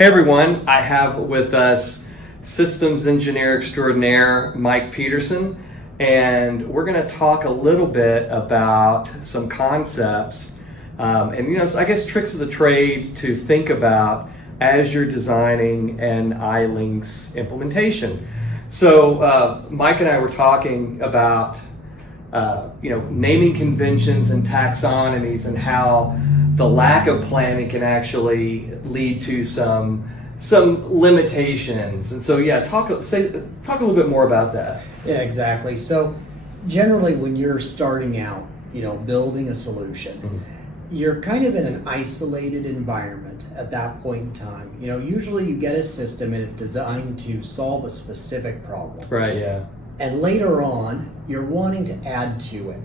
Hey everyone, I have with us systems engineer extraordinaire Mike Peterson, and we're going to talk a little bit about some concepts and I guess tricks of the trade to think about as you're designing an ILINX implementation. So Mike and I were talking about naming conventions and taxonomies and how the lack of planning can actually lead to some limitations. And so talk a little bit more about that. Yeah, exactly. So generally when you're starting out, building a solution, you're kind of in an isolated environment at that point in time. Usually you get a system and it's designed to solve a specific problem. Right, yeah. And later on, you're wanting to add to it.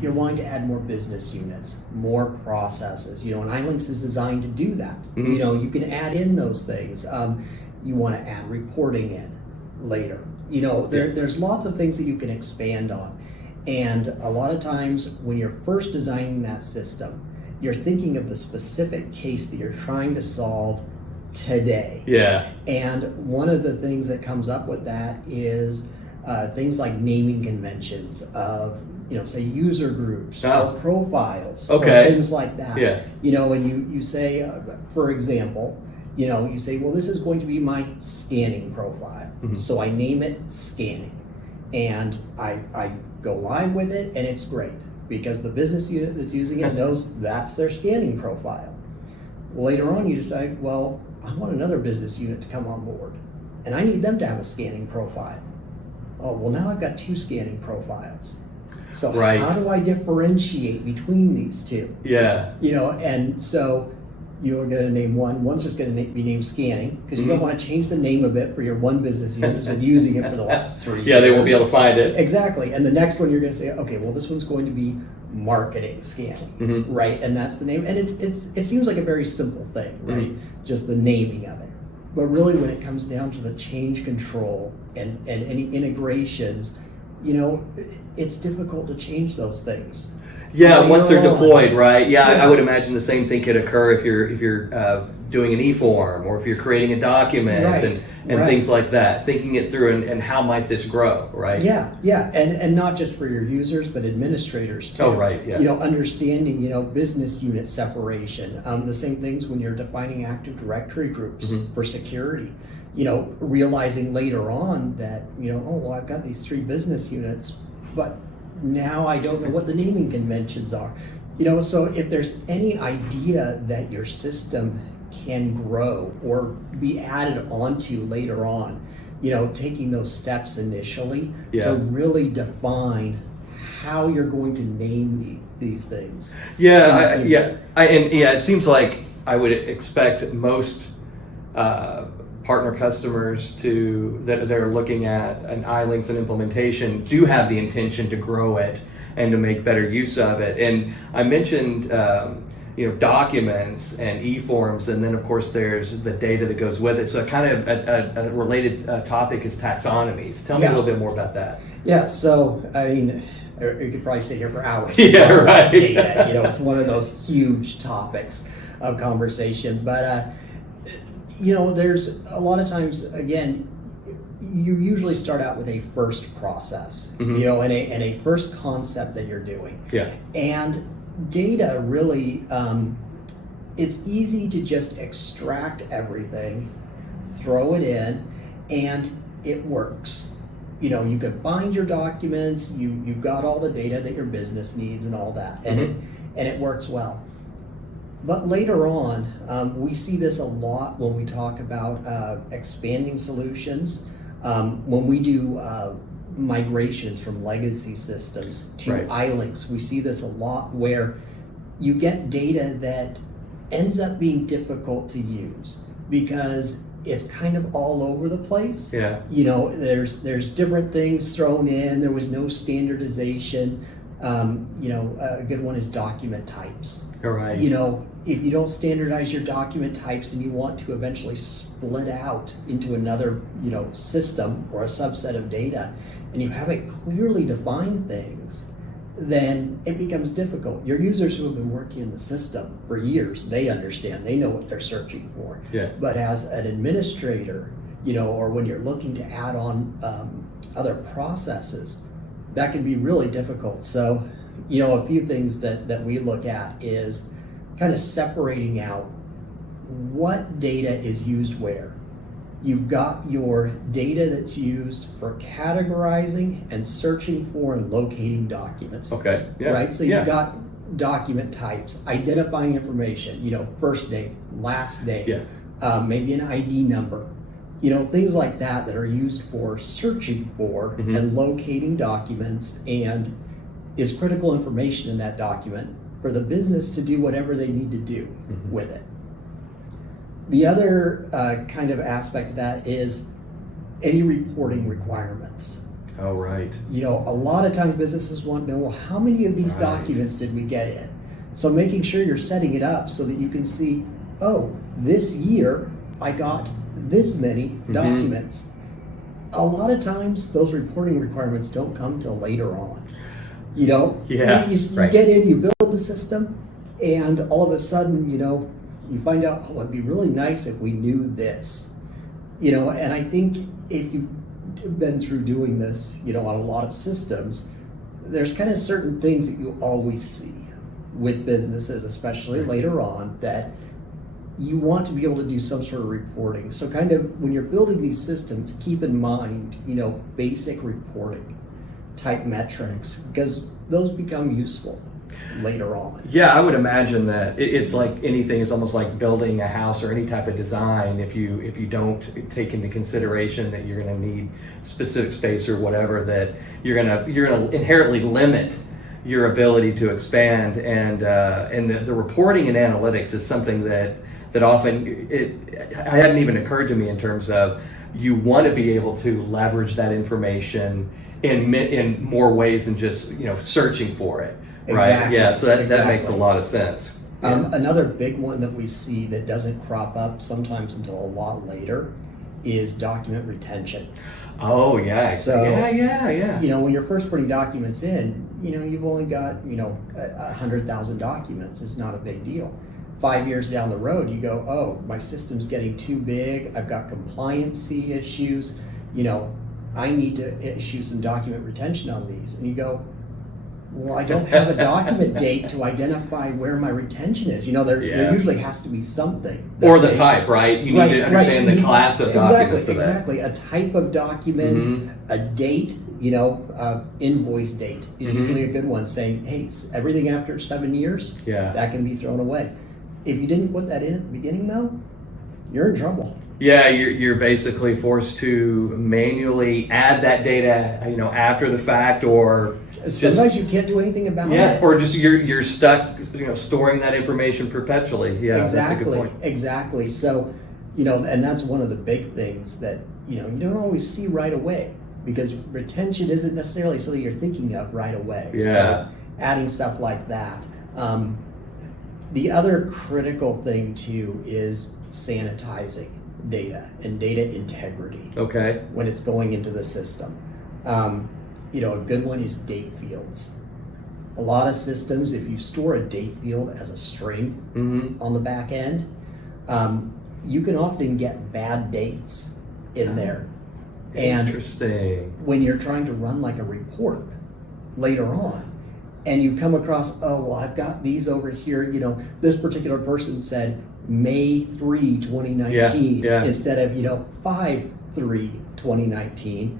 You're wanting to add more business units, more processes. And ILINX is designed to do that. You can add in those things. You want to add reporting in later. There's lots of things that you can expand on. And a lot of times when you're first designing that system, you're thinking of the specific case that you're trying to solve today. Yeah. And one of the things that comes up with that is things like naming conventions of, say user groups or profiles, or things like that. Yeah. And you say, for example, you say, well, this is going to be my scanning profile. So I name it scanning, and I go live with it, and it's great because the business unit that's using it knows that's their scanning profile. Later on, you decide, well, I want another business unit to come on board, and I need them to have a scanning profile. Oh, well, now I've got two scanning profiles. So how do I differentiate between these two? Yeah. And so you're going to name one's just going to be named scanning, because you don't want to change the name of it for your one business unit that's been using it for the last 3 years. Yeah, they won't be able to find it. Exactly. And the next one you're going to say, okay, well, this one's going to be marketing scanning, right? And that's the name. And it seems like a very simple thing, right? Just the naming of it. But really, when it comes down to the change control and any integrations, it's difficult to change those things. Yeah, once they're deployed, right? Yeah, I would imagine the same thing could occur if you're doing an e-form, or if you're creating a document and things like that. Thinking it through and how might this grow, right? Yeah, and not just for your users, but administrators too. Oh, right, yeah. Understanding, business unit separation. The same things when you're defining Active Directory groups for security. Realizing later on that, I've got these 3 business units, but now I don't know what the naming conventions are. So if there's any idea that your system can grow or be added onto later on, taking those steps initially to really define how you're going to name these things. It seems like I would expect most partner customers that are looking at an ILINX and implementation do have the intention to grow it and to make better use of it. And I mentioned documents and e-forms, and then of course there's the data that goes with it. So kind of a related topic is taxonomies. Tell me a little bit more about that. Yeah, so I mean, you could probably sit here for hours. Yeah, right. Data. It's one of those huge topics of conversation, but there's a lot of times, again, you usually start out with a first process, and a first concept that you're doing. Yeah. And data really, it's easy to just extract everything, throw it in, and it works. You can find your documents, you've got all the data that your business needs and all that, and it works well. But later on, we see this a lot when we talk about expanding solutions. When we do migrations from legacy systems to ILINX, we see this a lot where you get data that ends up being difficult to use because it's kind of all over the place. Yeah. There's different things thrown in. There was no standardization. A good one is document types. Right. If you don't standardize your document types and you want to eventually split out into another, system or a subset of data, and you haven't clearly defined things, then it becomes difficult. Your users who have been working in the system for years, they understand, they know what they're searching for. Yeah. But as an administrator, or when you're looking to add on other processes, that can be really difficult. So, a few things that we look at is kind of separating out what data is used where. You've got your data that's used for categorizing and searching for and locating documents. Okay. Yeah. Right? So you've got document types, identifying information, first name, last name, maybe an ID number, things like that are used for searching for and locating documents and is critical information in that document for the business to do whatever they need to do with it. The other kind of aspect of that is any reporting requirements. Oh, right. A lot of times businesses want to know, well, how many of these documents did we get in? So making sure you're setting it up so that you can see, oh, this year I got this many documents. A lot of times those reporting requirements don't come till later on. You get in, you build the system, and all of a sudden, you find out, oh, it'd be really nice if we knew this. And I think if you've been through doing this, on a lot of systems, there's kind of certain things that you always see with businesses, especially later on, that you want to be able to do some sort of reporting. So kind of when you're building these systems, keep in mind, basic reporting type metrics, because those become useful later on. Yeah, I would imagine that it's like anything. It's almost like building a house or any type of design. If you don't take into consideration that you're going to need specific space or whatever, that you're going to inherently limit your ability to expand. And the reporting and analytics is something that often it hadn't even occurred to me in terms of you want to be able to leverage that information in more ways than just searching for it. Right. Exactly. Yeah. So that makes a lot of sense. Another big one that we see that doesn't crop up sometimes until a lot later is document retention. Oh yeah. So yeah. When you're first putting documents in, you've only got 100,000 documents. It's not a big deal. 5 years down the road, you go, oh, my system's getting too big. I've got compliancy issues. I need to issue some document retention on these. And you go, well, I don't have a document date to identify where my retention is. There usually has to be something. Or the type, right? You need to understand the class of documents for that. Exactly. A type of document, a date, invoice date is usually a good one, saying, hey, everything after 7 years, that can be thrown away. If you didn't put that in at the beginning, though, you're in trouble. Yeah, you're basically forced to manually add that data, after the fact, or sometimes you can't do anything about it. Or just you're stuck, storing that information perpetually. Yeah, exactly. That's a good point. Exactly. So, and that's one of the big things that you don't always see right away, because retention isn't necessarily something you're thinking of right away. Yeah. So adding stuff like that. The other critical thing too is sanitizing data and data integrity. Okay. When it's going into the system. A good one is date fields. A lot of systems, if you store a date field as a string on the back end, you can often get bad dates in there. Interesting. And when you're trying to run like a report later on, and you come across, oh, well, I've got these over here, this particular person said May 3, 2019 instead of, 5/3/2019,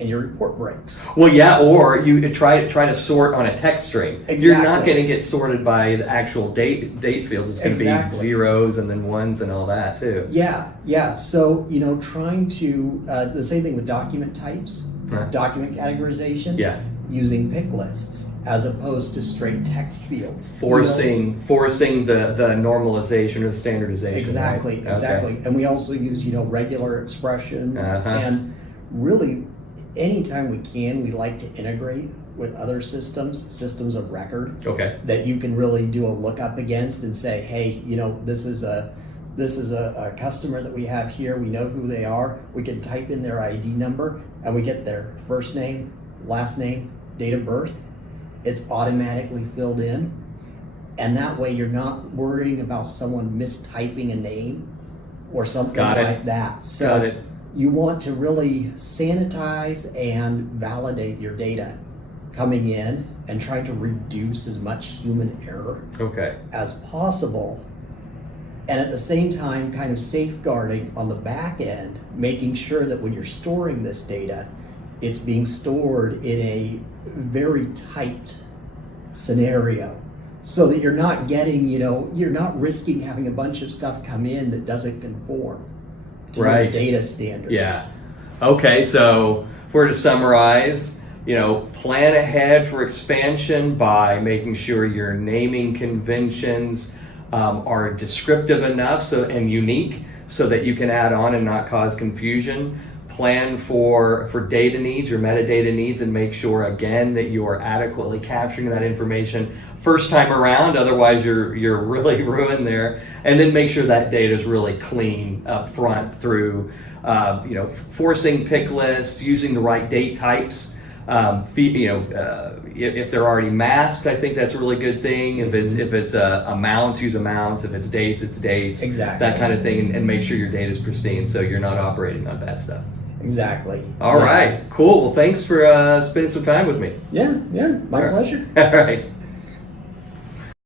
and your report breaks. Well, yeah, or you try to sort on a text string. Exactly. You're not going to get sorted by the actual date fields. It's going to be zeros and then ones and all that too. Yeah. So, trying to, the same thing with document types, document categorization, using pick lists as opposed to straight text fields. Forcing the normalization or the standardization. Exactly. Okay. And we also use, regular expressions, and really anytime we can, we like to integrate with other systems of record. Okay. That you can really do a lookup against and say, hey, this is a customer that we have here. We know who they are. We can type in their ID number and we get their first name, last name, date of birth. it's automatically filled in. And that way you're not worrying about someone mistyping a name or something Got it. like that. So Got it. you want to really sanitize and validate your data coming in and try to reduce as much human error Okay. as possible. And at the same time, kind of safeguarding on the back end, making sure that when you're storing this data, it's being stored in a very tight scenario so that you're not getting, you're not risking having a bunch of stuff come in that doesn't conform to your Right. data standards. Yeah. Okay, so if we're to summarize, plan ahead for expansion by making sure your naming conventions are descriptive enough and unique so that you can add on and not cause confusion. Plan for data needs, your metadata needs, and make sure again that you are adequately capturing that information first time around, otherwise you're really ruined there. And then make sure that data is really clean up front through forcing pick lists, using the right date types. If they're already masked, I think that's a really good thing. If it's amounts, use amounts. If it's dates, it's dates. Exactly. That kind of thing, and make sure your data is pristine so you're not operating on bad stuff. Exactly. All right, cool. Well, thanks for spending some time with me. Yeah, my pleasure. All right.